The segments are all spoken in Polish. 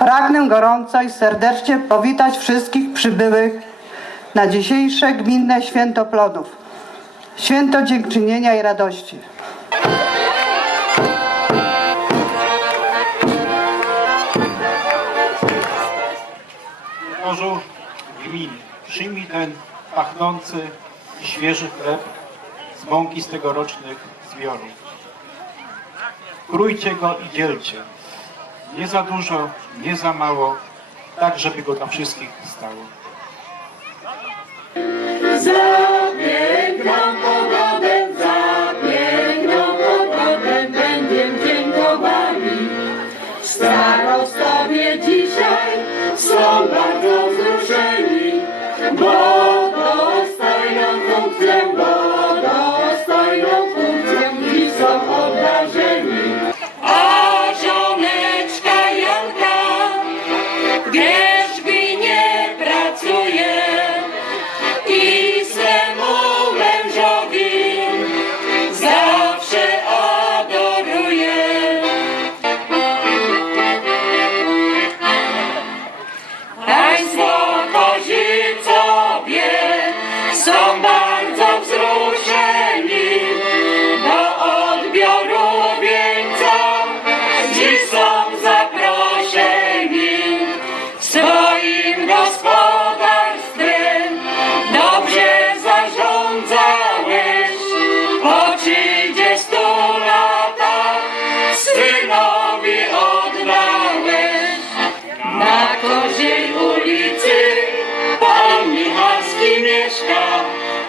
pragnę gorąco i serdecznie powitać wszystkich przybyłych na dzisiejsze gminne święto plodów. Święto dziękczynienia i radości. Bożu gminy, przyjmij ten pachnący i świeży chleb z mąki z tegorocznych zbiorów. Krójcie go i dzielcie. Nie za dużo, nie za mało, tak żeby go dla wszystkich stało. Za piękną pogodę, za piękną pogodę będziemy dziękowali. Starostowie dzisiaj są bardzo wzruszeni, bo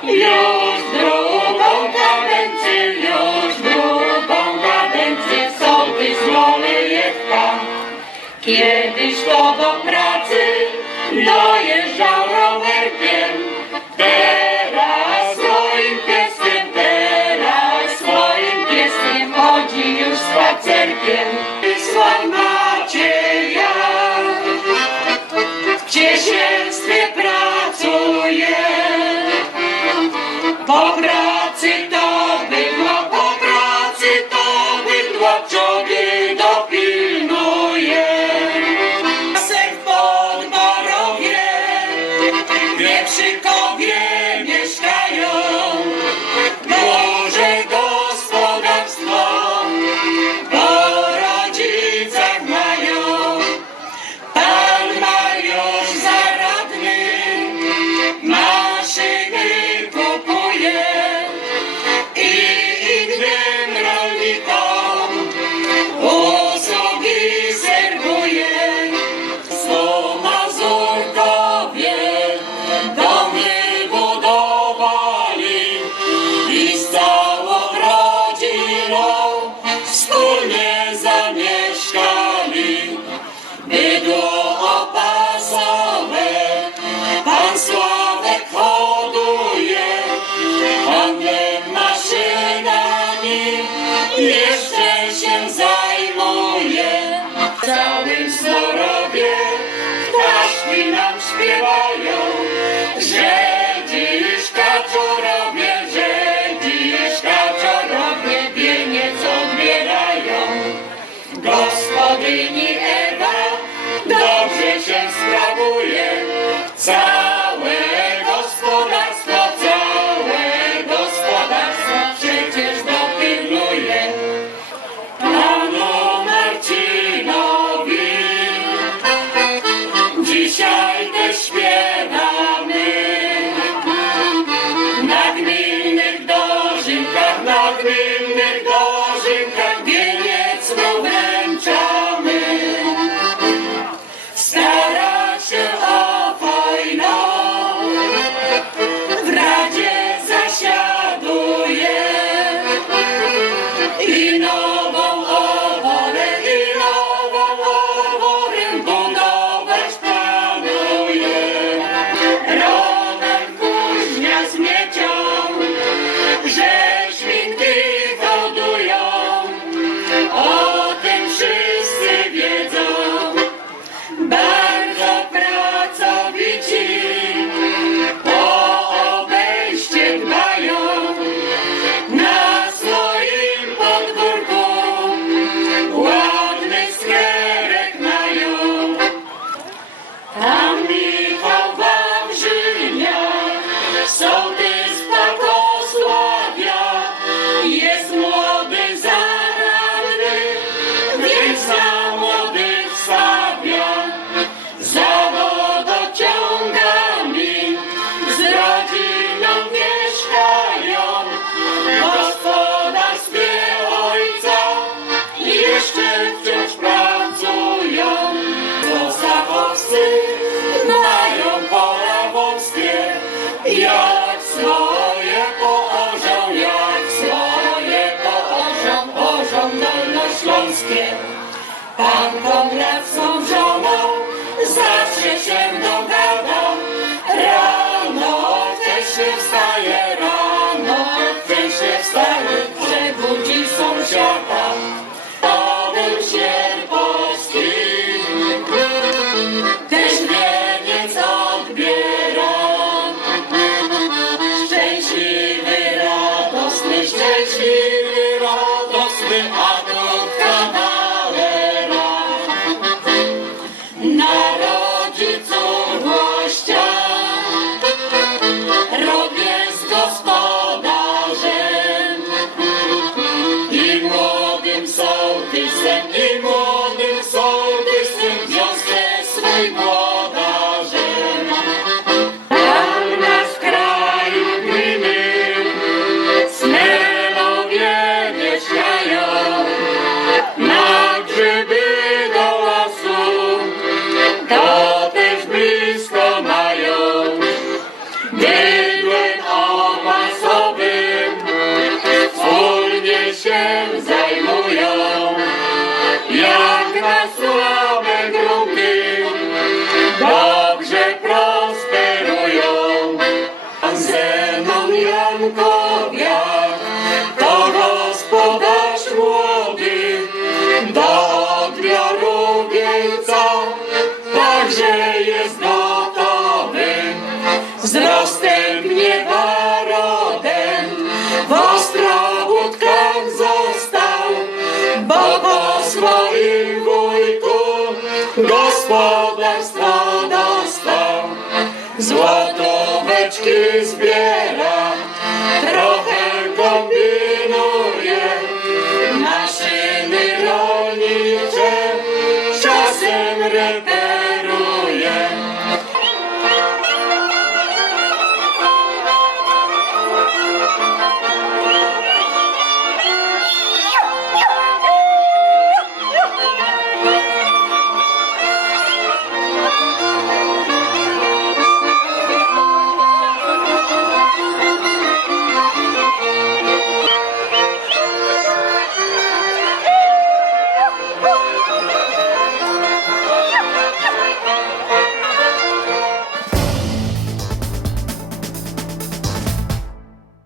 Już drugą kadencję, już drugą kadencję sołtys Molejewka. Kiedyś to do pracy dojeżdżał rowerkiem, Pagrācitā! Jeszcze się zajmuje. W całym Snorowie ptaszki nam śpiewają, że dziś kaczorowie, że dziś kaczorowie wieniec odbierają. Gospodyni Pan Konrad z tą żoną zawsze się dogadał. Rano też się wstaje, rano też się wstaje, To gospodarz młody, do odbioru wieńca także jest gotowy. Wzrostem niewarodem w Ostrowódkach został, bo po swoim wujku gospodarstwo dostał. Złotóweczki zbiera,